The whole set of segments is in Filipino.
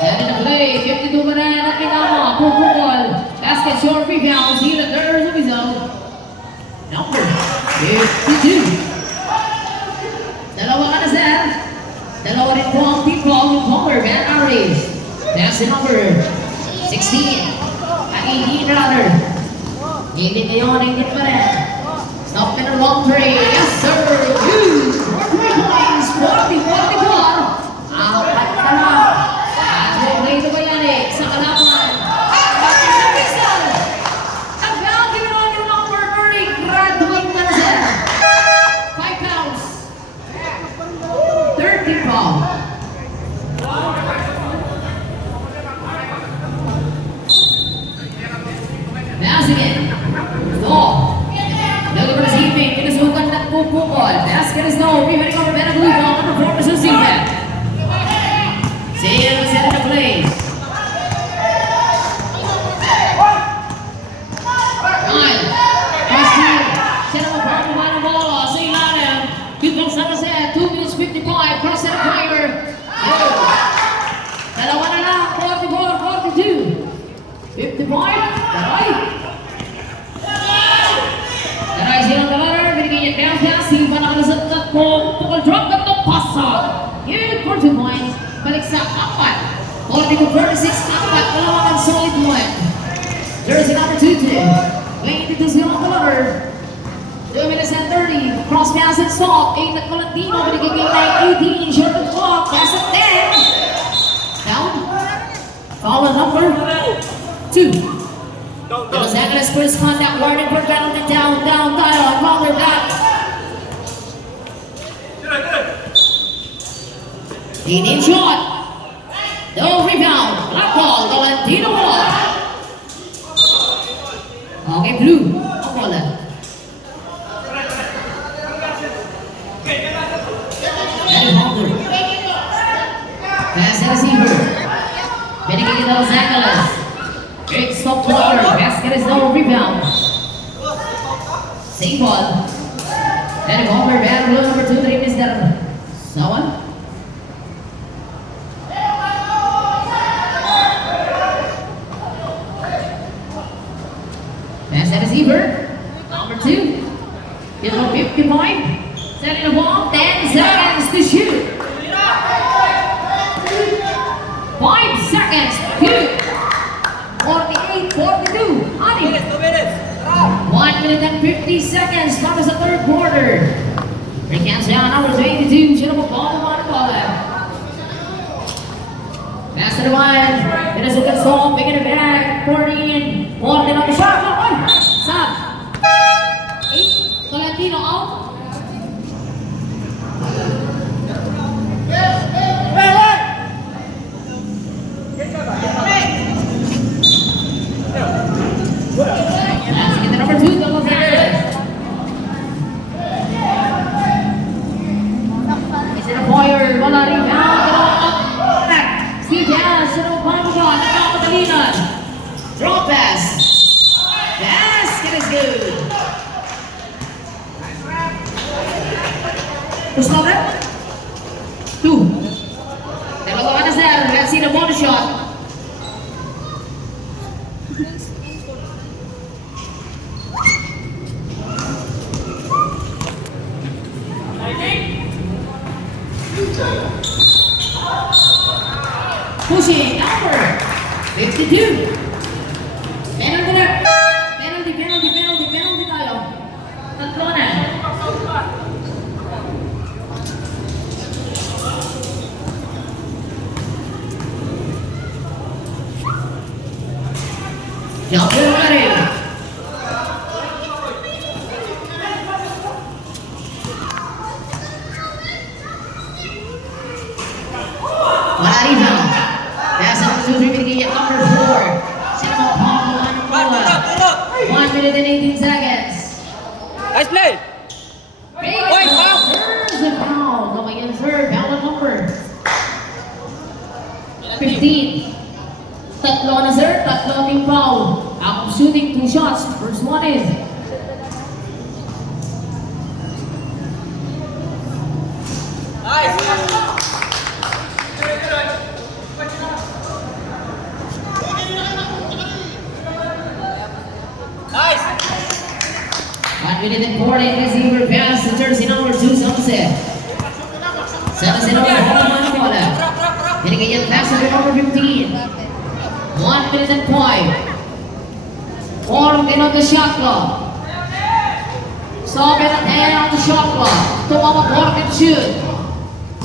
Set in the play, 52 pa rin at Minama, Pupukol. Basket short rebound, Zila Durs of his own. Number 52. Dalawa ka na, sir. Dalawa rin po ang team ball with Palmer Van Aries. That's the number 16. At 18 rather. Hindi ngayon, hindi pa rin. Stop in a long three. Yes, sir. Good. 4 points. 40-41. Apat na lang. At okay ito ba yan eh? Sa kalaban. At sa pistol. Ang foul given on yung number 30. Graduate na na sir. 5 pounds. 30 pounds. Pass again. Ball. Looking for the receiving. Pinasukan ng Pupukol. Basket is no. Rebounding over Benaglufo on the front of the receiving. Sale set in the play. Kyle. Cross team. Set up a partner by the ball. Say Lanham. 2 comes on the set. 2 minutes 55. Cross set of fire. Dalawa na lang. 44-42. 55. Taray. Taray silang dalawa. Binigyan niya down. Sipa na kalasat at Pupukol. Drop at the pasa. Good for 2 points. Balik sa 4. 40-46. 4. Kalawang ang solid point. Jersey number 22. Playing into silang dalawa. 2 minutes and 30. Cross pass and stop. 8 at Valentino. Binigyan niya 18. Short and clock. Pass at 10. Down. Foul on number 2. The Los Angeles Spurs contact warning for penalty down Kyle. Palmer back. Leading shot. No rebound. Black ball. Valentino ball. Okay, blue. Ang bola. Eddie Holder. Pass and receiver. Binigay kita Los Angeles. Great stop to order. Basket is no rebound. Same ball. Eddie Holder. Bad blue number 2. The name is there. Someone? Pass and receiver. Number 2. Give him 50 point. Setting the ball. 10 seconds to shoot. 5 seconds. Shoot. 48-42. Ani. 1 minute and 50 seconds. Start sa third quarter. Recants down number 22. Sino po ball on the ball. Pass to the one. Pinasukan Sol. Picking it back. 14. 14 on the shot. Stop. 8. Valentino out. Passing it to number 2. Los Angeles. Is it a Boyer? Wala rebound. Back. Steve Yass. Sino po ball on the Catalina. Draw pass. Basket is good. Who's number? 2. Dalawa ka na sir. Let's see the bonus shot. Pushing number 52. Penalty na. Penalty tayo. Tatlo na. Jumper pa rin. Wala rebound. Nasa number 2, binigay niya number 4. Sino mo Pablo Anocoa. 1 minute and 18 seconds. Nice play! Wait, foul! There's a foul. Coming in third. Foul on number 15. Tatlo na sir. Tatlo ang foul. Ako shooting 2 shots. First one is. Nice! minute and 40 receiver pass to jersey number 2, Somerset. Somerset over the Manacola. Hitting again pass to number 15. 1 minute and 5. 4 din on the shot clock. Stop it at hand on the shot clock. Tumama 4 can shoot.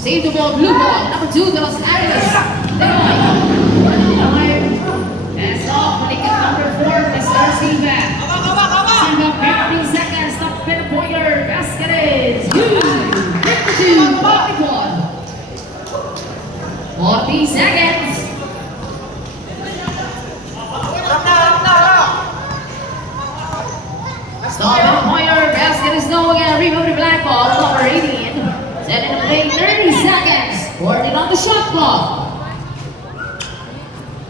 Save the ball, blue ball. Number 2, de Los Angeles. Deloy. Pass off, balik at number 4, Mr. Silva. Silva, 15 seconds, top pinpointer. Basket is 52, 41. 40 seconds. Stop pinpointer. Basket is no again. Rebound to black ball, number 18. Set in play, 30 seconds. 40 on the shot clock.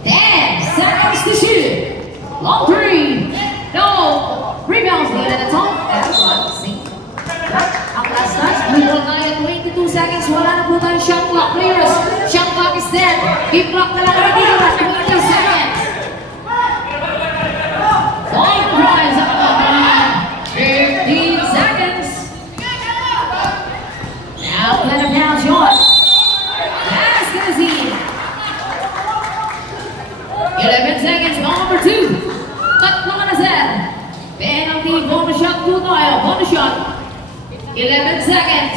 10 seconds to shoot. Long 3. No. Rebounds lead at the top. And one. See. Ang last touch. Blue ball na at 22 seconds. Wala na po tayong shot clock. Players, shot clock is dead. Keep clock na lang dito. 20 seconds. Long rise up on the line. 15 seconds. Now, let him down shot. Basket is in. 11 seconds, number 2. Tatlo ka na, sir. Penalty, bonus shot po tayo. Bonus shot. 11 seconds.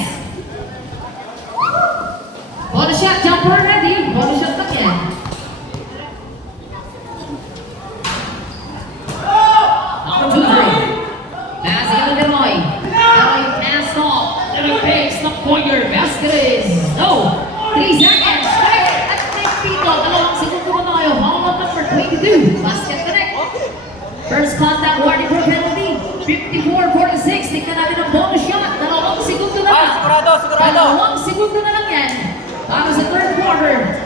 Bonus shot, jumper ready. Bonus shot lang yan. Number 2. Passing to Deloy. Deloy pass off. Deloy takes the pointer. Basket is no. 3 seconds. At Pito, 2 segundo na tayo. Foul number 22. Basket connect. First contact warning for penalty. 54-46. Tignan natin ang bonus shot. 2 segundo na lang. Sigurado. 2 segundo na lang yan. Para sa third quarter.